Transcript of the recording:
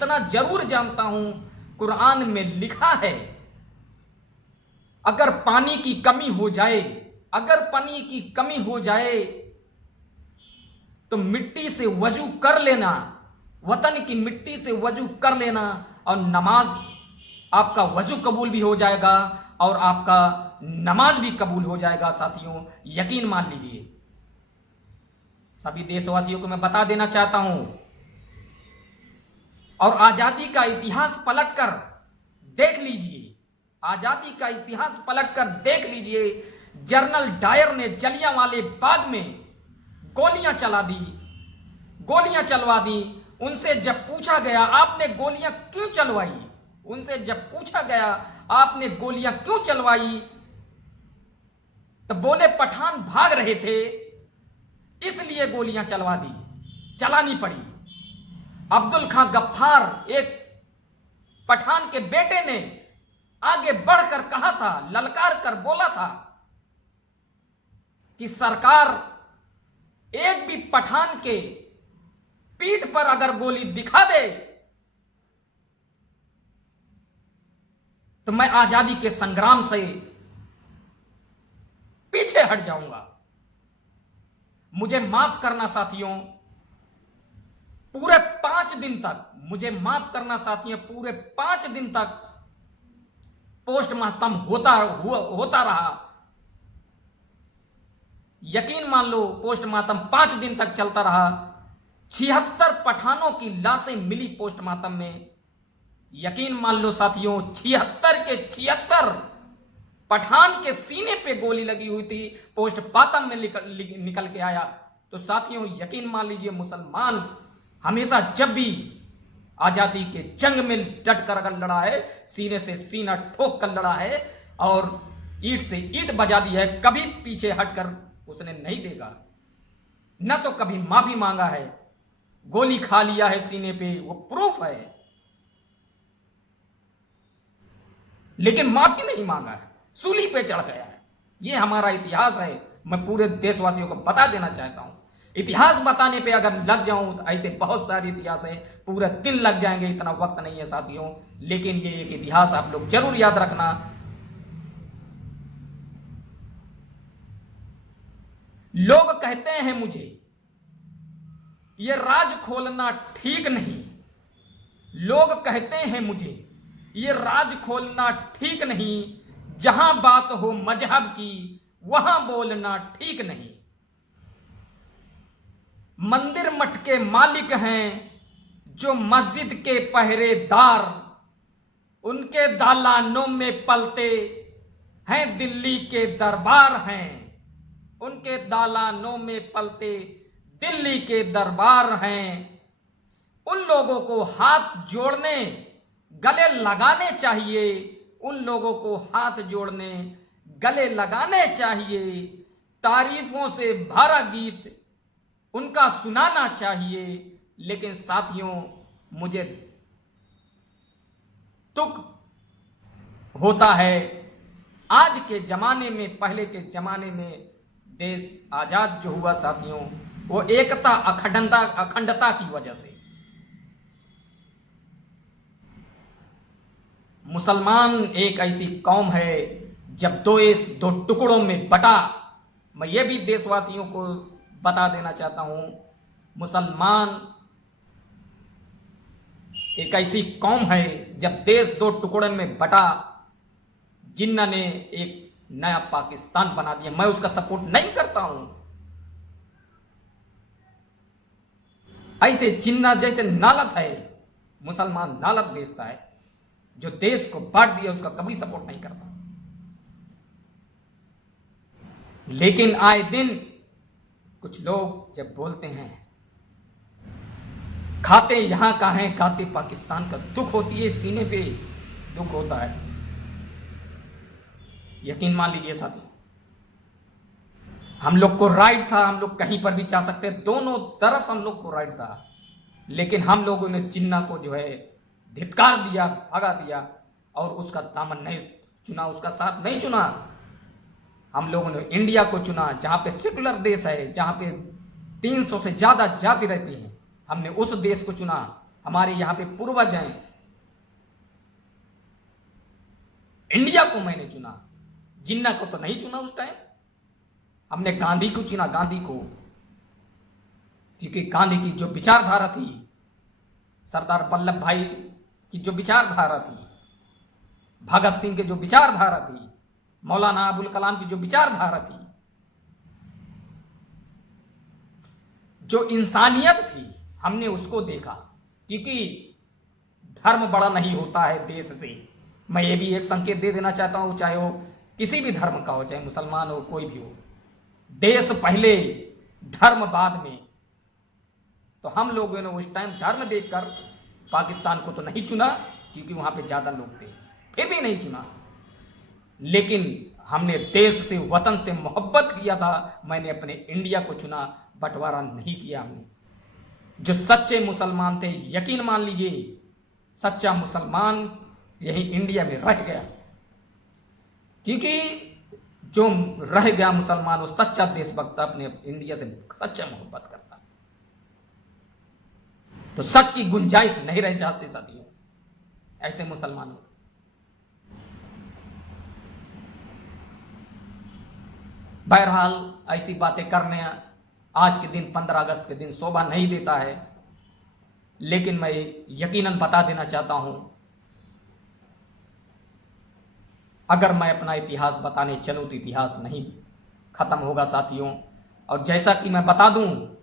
इतना जरूर जानता हूं, कुरान में लिखा है अगर पानी की कमी हो जाए, अगर पानी की कमी हो जाए तो मिट्टी से वजू कर लेना, वतन की मिट्टी से वजू कर लेना और नमाज, आपका वजू कबूल भी हो जाएगा और आपका नमाज भी कबूल हो जाएगा। साथियों, यकीन मान लीजिए। सभी देशवासियों को मैं बता देना चाहता हूं, और आजादी का इतिहास पलटकर देख लीजिए, आजादी का इतिहास पलटकर देख लीजिए। जनरल डायर ने जलियांवाले बाग में गोलियां चला दी, गोलियां चलवा दी। उनसे जब पूछा गया आपने गोलियां क्यों चलवाई, उनसे जब पूछा गया आपने गोलियां क्यों चलवाई, तो बोले पठान भाग रहे थे इसलिए गोलियां चलवा दी, चलानी पड़ी। अब्दुल खां गफ्फार, एक पठान के बेटे ने आगे बढ़कर कहा था, ललकार कर बोला था कि सरकार एक भी पठान के पीठ पर अगर गोली दिखा दे तो मैं आजादी के संग्राम से पीछे हट जाऊंगा। मुझे माफ करना साथियों, पूरे 5 दिन तक, मुझे माफ करना साथियों, पूरे 5 दिन तक पोस्टमार्टम होता रहा। यकीन मान लो, पोस्टमार्टम 5 दिन तक चलता रहा। 76 पठानों की लाशें मिली पोस्टमार्टम में। यकीन मान लो साथियों, 76 के 76 पठान के सीने पे गोली लगी हुई थी, पोस्टमार्टम में निकल के आया। तो साथियों, यकीन मान लीजिए, मुसलमान हमेशा जब भी आजादी के जंग में डट कर अगर लड़ा है, सीने से सीना ठोक कर लड़ा है और ईंट से ईंट बजा दी है, कभी पीछे हटकर उसने नहीं देगा, न तो कभी माफी मांगा है। गोली खा लिया है सीने पे, वो प्रूफ है, लेकिन माफी नहीं मांगा है, सूली पे चढ़ गया है। ये हमारा इतिहास है। मैं पूरे देशवासियों को बता देना चाहता हूं। इतिहास बताने पे अगर लग जाऊं तो ऐसे बहुत सारे इतिहास है, पूरे दिन लग जाएंगे, इतना वक्त नहीं है साथियों। लेकिन ये एक इतिहास आप लोग जरूर याद रखना। लोग कहते हैं मुझे ये राज खोलना ठीक नहीं, लोग कहते हैं मुझे ये राज खोलना ठीक नहीं, जहां बात हो मजहब की वहां बोलना ठीक नहीं। मंदिर मठ के मालिक हैं जो मस्जिद के पहरेदार, उनके दालानों में पलते हैं दिल्ली के दरबार हैं, उनके दालानों में पलते दिल्ली के दरबार हैं। उन लोगों को हाथ जोड़ने गले लगाने चाहिए, उन लोगों को हाथ जोड़ने गले लगाने चाहिए। तारीफों से भरा गीत उनका सुनाना चाहिए। लेकिन साथियों, मुझे दुख होता है आज के जमाने में, पहले के जमाने में देश आजाद जो हुआ साथियों, वो एकता अखंडता की वजह से। मुसलमान एक ऐसी कौम है, जब दो टुकड़ों में बटा, मैं ये भी देशवासियों को बता देना चाहता हूं, मुसलमान एक ऐसी कौम है जब देश 2 टुकड़ों में बटा, जिन्ना ने एक नया पाकिस्तान बना दिया। मैं उसका सपोर्ट नहीं करता हूं। ऐसे जिन्ना जैसे नालत है, मुसलमान नालत बेचता है, जो देश को बांट दिया उसका कभी सपोर्ट नहीं करता। लेकिन आए दिन कुछ लोग जब बोलते हैं, खाते यहां का है खाते पाकिस्तान का, दुख होती है, सीने पे दुख होता है। यकीन मान लीजिए साथी, हम लोग को राइट था, हम लोग कहीं पर भी जा सकते, दोनों तरफ हम लोग को राइट था। लेकिन हम लोगों ने जिन्ना को जो है धिक्कार दिया, भगा दिया और उसका दामन नहीं चुना, उसका साथ नहीं चुना। हम लोगों ने इंडिया को चुना, जहां पे सेकुलर देश है, जहां पे 300 से ज्यादा जाति रहती हैं। हमने उस देश को चुना हमारे यहां पे पूर्वज हैं। इंडिया को मैंने चुना, जिन्ना को तो नहीं चुना उस टाइम। हमने गांधी को चुना, गांधी को, क्योंकि गांधी की जो विचारधारा थी, सरदार वल्लभ भाई की जो विचारधारा थी, भगत सिंह की जो विचारधारा थी, मौलाना अबुल कलाम की जो विचारधारा थी, जो इंसानियत थी, हमने उसको देखा। क्योंकि धर्म बड़ा नहीं होता है देश से। मैं ये भी एक संकेत दे देना चाहता हूं, चाहे वो किसी भी धर्म का हो, चाहे मुसलमान हो, कोई भी हो, देश पहले धर्म बाद में। तो हम लोगों ने उस टाइम धर्म देखकर पाकिस्तान को तो नहीं चुना, क्योंकि वहां पे ज्यादा लोग थे, फिर भी नहीं चुना। लेकिन हमने देश से, वतन से मोहब्बत किया था। मैंने अपने इंडिया को चुना, बंटवारा नहीं किया हमने। जो सच्चे मुसलमान थे, यकीन मान लीजिए, सच्चा मुसलमान यही इंडिया में रह गया। क्योंकि जो रह गया मुसलमान, वो सच्चा देशभक्त, अपने इंडिया से सच्चा मोहब्बत करता। तो शक की गुंजाइश नहीं रह जाती साथियों ऐसे मुसलमानों। बहरहाल ऐसी बातें करने आज के दिन, 15 अगस्त के दिन, शोभा नहीं देता है। लेकिन मैं यकीनन बता देना चाहता हूं, अगर मैं अपना इतिहास बताने चलूं तो इतिहास नहीं खत्म होगा साथियों। और जैसा कि मैं बता दूं